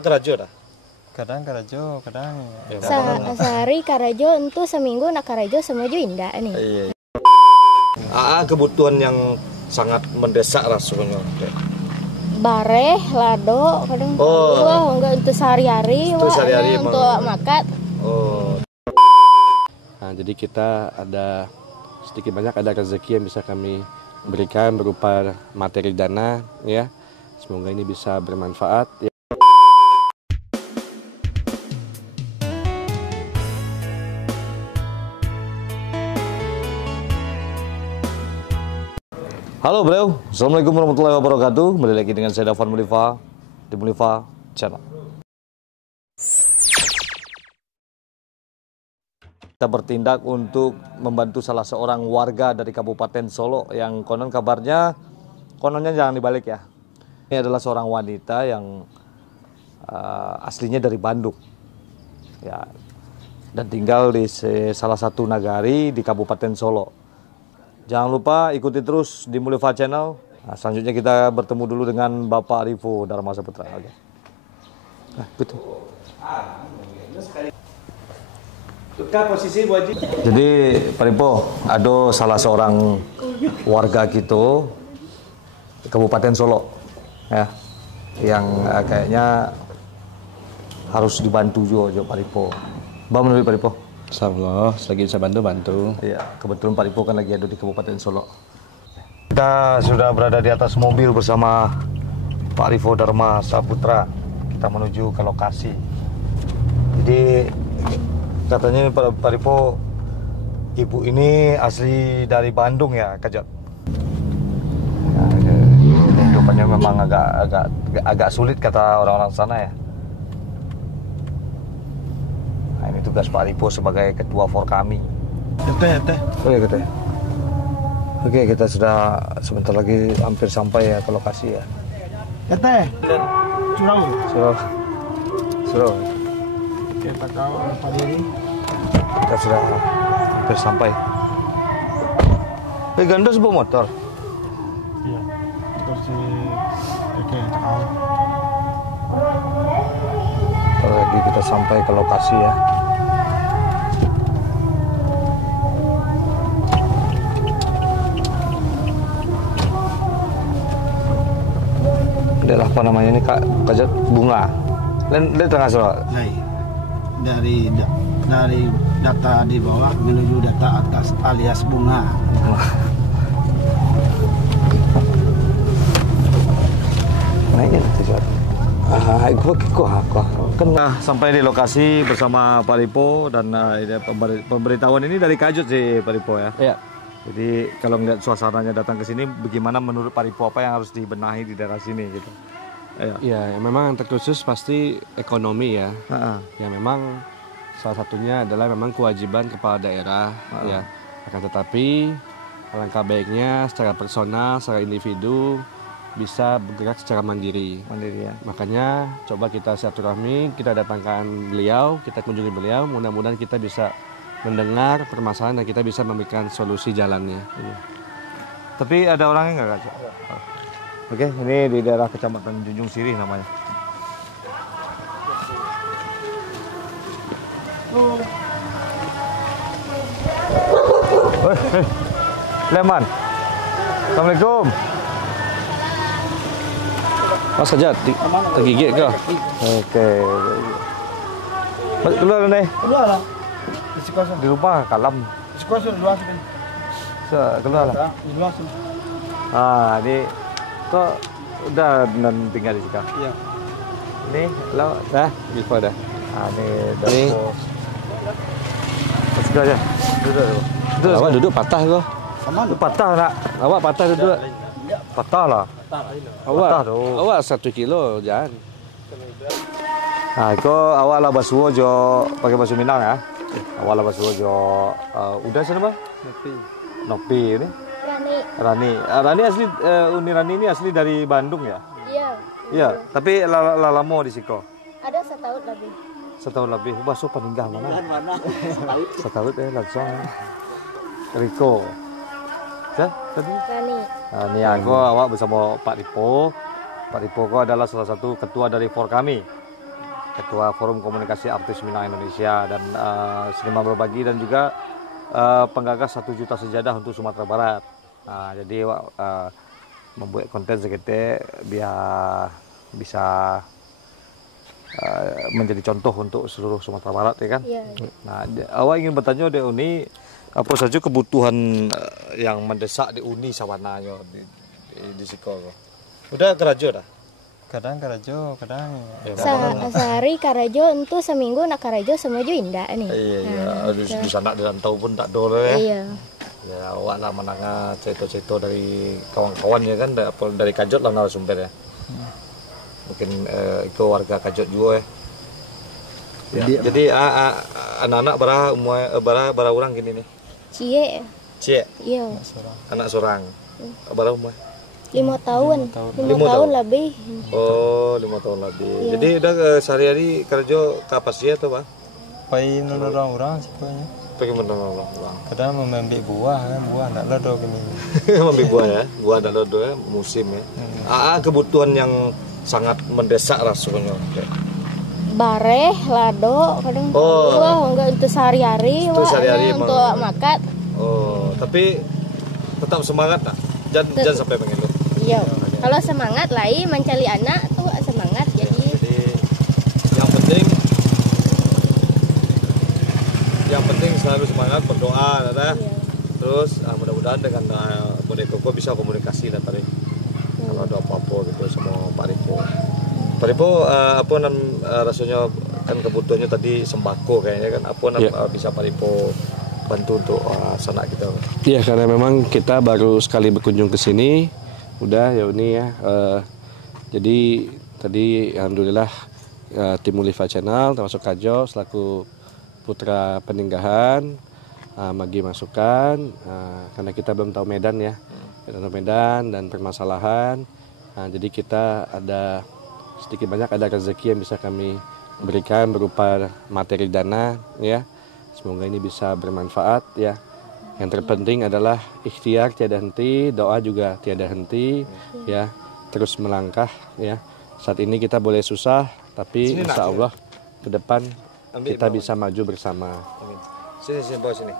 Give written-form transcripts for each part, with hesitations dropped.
Karajo dah. Kadang Karajo, kadang Ya, Sehari Karajo untuk seminggu nak Karajo semuju indah nih. iya. Kebutuhan yang sangat mendesak rasanya. Bareh, lado, kadang enggak untuk sehari-hari, untuk makan. Oh. Nah, jadi kita ada sedikit banyak ada rezeki yang bisa kami berikan berupa materi dana ya. Semoga ini bisa bermanfaat ya. Halo bro, assalamualaikum warahmatullahi wabarakatuh. Kembali lagi dengan saya Dafan Mulifa di Mulifa Channel. Kita bertindak untuk membantu salah seorang warga dari Kabupaten Solo yang kononnya jangan dibalik ya. Ini adalah seorang wanita yang aslinya dari Bandung, ya, dan tinggal di salah satu nagari di Kabupaten Solo. Jangan lupa ikuti terus di Mulifa Channel. Nah, selanjutnya kita bertemu dulu dengan Bapak Arifo Dharma Saputra. Oke. Nah, gitu. Jadi Pak Arifo, ada salah seorang warga gitu di Kabupaten Solo, ya, yang kayaknya harus dibantu juga Pak Arifo. Bang menurut Pak Arifo? Insyaallah, selagi bisa bantu. Iya, kebetulan Pak Arifo kan lagi ada di Kabupaten Solo. Kita sudah berada di atas mobil bersama Pak Arifo Dharma Saputra. Kita menuju ke lokasi. Jadi katanya Pak Arifo, ibu ini asli dari Bandung ya, Kajot. Nah, kehidupannya memang agak sulit kata orang-orang sana ya. Nah, ini tugas Pak Arifo sebagai ketua Forkami. Teh. Oh ya, Teh. Oke, kita sudah sebentar lagi hampir sampai ya ke lokasi ya. Teh. Surau. Kita tahu apa ini? Kita sudah hampir sampai. Ganda sebuah motor. Iya. Terus si tahu. Lagi kita sampai ke lokasi ya. Adalah apa namanya ini Kak Kajat, bunga. Lain tengah soal. Dari data di bawah menuju data atas alias bunga. Nah, sampai di lokasi bersama Pak Arifo dan pemberitahuan ini dari Kajut sih Pak Arifo ya. Iya. Jadi kalau ngeliat suasananya datang ke sini, bagaimana menurut Pak Arifo apa yang harus dibenahi di daerah sini gitu? Ya, memang yang terkhusus pasti ekonomi ya. Ya memang salah satunya adalah memang kewajiban kepala daerah ya. Akan tetapi alangkah baiknya secara personal, secara individu bisa bergerak secara mandiri ya. Makanya coba kita silaturahmi, kita datangkan beliau, kita kunjungi beliau, mudah-mudahan kita bisa mendengar permasalahan dan kita bisa memberikan solusi jalannya. Tapi ada orangnya nggak Kak? Oke, ini di daerah Kecamatan Junjung Sirih namanya. Leman. Assalamualaikum. Mas saja tergigit ke? Oke. Keluar nih. Keluar lah. Di rumah kalam. Luas kan. Keluar lah. Di luas. Ini kok udah tinggal di sini. Iya. Ini lo dah Bisa dah. ini Ini. Masuk aja. Duduk. Awak duduk patah kok. Lu patah nak. Awak patah duduk. Patah lah. Awak 1 kilo jangan. Nah, itu awak lah basuh jo pakai basuh Minang ya. Awak lah basuh jo udah sana Bang? Nopi ini. Rani asli Uni Rani ini asli dari Bandung ya? Iya, tapi lama di Siko. Ada setahun lebih. Setahun lebih. Basuh peninggal mana? Setahun langsung. Riko. Tadi? Rani. Aku awak bersama Pak Arifo. Pak Arifo adalah salah satu ketua dari Forkami. Ketua Forum Komunikasi Artis Minang Indonesia dan Seniman Berbagi, dan juga penggagas 1 juta sejadah untuk Sumatera Barat. Nah, jadi membuat konten sekitar biar bisa menjadi contoh untuk seluruh Sumatera Barat, ya kan? Iya. Nah, awak ingin bertanya di Uni, apa saja kebutuhan yang mendesak di Uni sawananya di Sikol? Udah kerajo dah? Kadang karajo, kadang Sehari karajo untuk seminggu nak karajo semaju indah nih. Iya, di sana di rantau pun tak dole ya. Iya. Ya, awak lah menanga cerita-cerita dari kawan-kawan ya kan, dari Kajot lah narasumber ya. Mungkin itu warga Kajot juga ya. Jadi anak-anak bara orang gini nih. Cie, Iya. anak seorang. Bara umur 5 tahun. 5 5 tahun tahun. lebih. Oh, 5 tahun lebih. Iya. Jadi udah sehari-hari kerja kapas dia tuh, Pak? pai nolong orang sikonya. Pergi menolong orang. Kadang mengambil buah, buah nak lodo gini. Ambil buah ya, buah dan lodo ya, musim ya. Kebutuhan yang sangat mendesak rasanya. Bareh, lado, kadang enggak untuk sehari-hari, Itu sehari-hari untuk makan. Oh, tapi tetap semangat nak. Jangan sampai mengeluh. Iya. Kalau semangat lagi mencari anak tuh semangat jadi yang penting selalu semangat, berdoa Nada. Iya. Terus mudah-mudahan dengan Bude Koko bisa komunikasi tadi. Kalau ada apa-apa gitu sama Pak Ripo. Pak Ripo rasanya kan kebutuhannya tadi sembako kayaknya kan, bisa Pak Ripo bantu untuk sanak kita. Iya, karena memang kita baru sekali berkunjung ke sini, udah ya Uni ya. Jadi tadi alhamdulillah tim Uliva Channel termasuk Kajo selaku putra peninggahan bagi masukan karena kita belum tahu Medan ya, Medan dan permasalahan. Jadi kita ada sedikit banyak ada rezeki yang bisa kami berikan berupa materi dana ya. Semoga ini bisa bermanfaat ya. Yang terpenting adalah ikhtiar tiada henti, doa juga tiada henti ya. Terus melangkah ya. Saat ini kita boleh susah, tapi insya Allah ke depan kita bisa maju bersama. Amin. Sini bawa sini.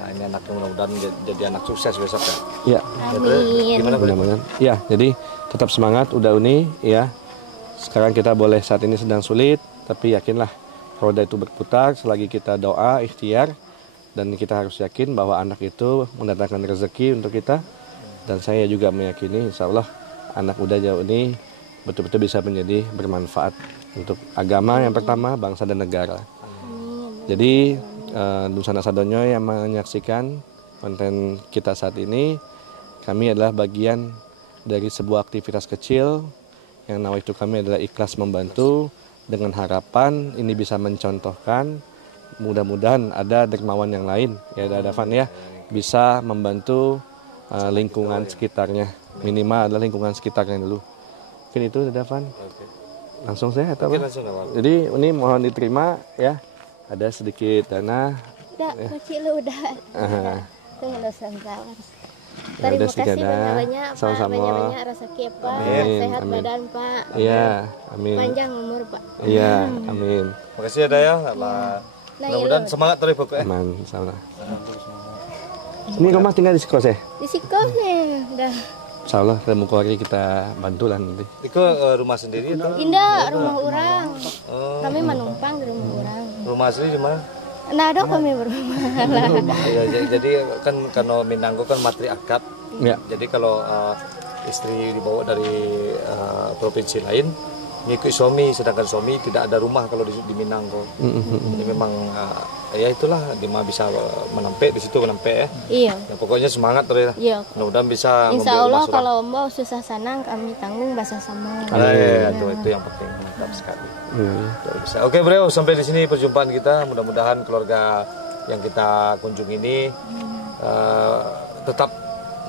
Nah, ini anaknya mudah-mudahan jadi anak sukses besok ya. Iya. amin. Gimana Mudah-mudahan. Ya, jadi tetap semangat udah Uni ya. Sekarang kita boleh saat ini sedang sulit, tapi yakinlah roda itu berputar selagi kita doa, ikhtiar, dan kita harus yakin bahwa anak itu mendatangkan rezeki untuk kita. Dan saya juga meyakini insya Allah anak muda jauh ini betul-betul bisa menjadi bermanfaat untuk agama yang pertama, bangsa dan negara. Jadi Nusana Sadonyo yang menyaksikan konten kita saat ini, kami adalah bagian dari sebuah aktivitas kecil yang nawaitu kami adalah ikhlas membantu. Dengan harapan ini bisa mencontohkan, mudah-mudahan ada dermawan yang lain ya Davan ya, bisa membantu lingkungan sekitarnya, minimal adalah lingkungan sekitarnya dulu. Mungkin itu Davan. Langsung saya atau apa? Jadi ini mohon diterima ya, ada sedikit dana. Udah, kecil udah. Tunggu sebentar. Terima kasih banyak-banyak Pak, sama-sama. banyak-banyak rezeki Pak, sehat Amin. badan Pak. Iya, amin. Panjang umur Pak. Iya, amin. Makasih ya Daya. Mudah-mudahan semangat terus pokoknya. Aman, sama. Ini rumah tinggal di Sikos ya? Di Sikos nih, udah. Insya Allah temu keluarga kita bantu lah nanti. Itu rumah sendiri atau? Indah, rumah orang. Kami menumpang di rumah orang. Rumah asli di mana? Nah, ada kami berumah lah. Ya, jadi kan kalau Minanggo kan matri akad. Ya. Jadi kalau istri dibawa dari provinsi lain ngikut suami, sedangkan suami tidak ada rumah kalau di Minanggo. Jadi memang ya itulah Dima bisa menampek di situ menampek ya. Iya. Ya, pokoknya semangat terus. Iya. Mudah-mudahan bisa. Insya Allah kalau Mbak susah senang kami tanggung bahasa sama. Ya, itu yang penting, mantap sekali. Bisa. Oke bro, sampai di sini perjumpaan kita. Mudah-mudahan keluarga yang kita kunjungi ini tetap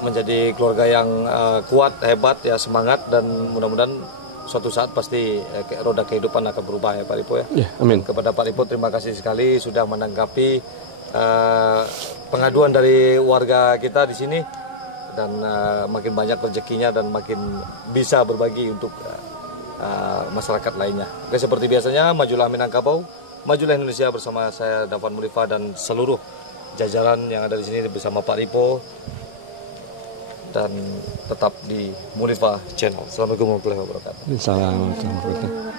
menjadi keluarga yang kuat, hebat, ya semangat, dan mudah-mudahan suatu saat pasti roda kehidupan akan berubah ya Pak Ripo ya. Ya, amin. Dan kepada Pak Ripo terima kasih sekali sudah menanggapi pengaduan dari warga kita di sini, dan makin banyak rezekinya dan makin bisa berbagi untuk masyarakat lainnya. Oke, seperti biasanya, majulah Minangkabau, majulah Indonesia bersama saya Dafan Mulifa dan seluruh jajaran yang ada di sini bersama Pak Ripo, dan tetap di Mulifa Channel. Assalamualaikum warahmatullahi wabarakatuh. Assalamualaikum warahmatullahi wabarakatuh.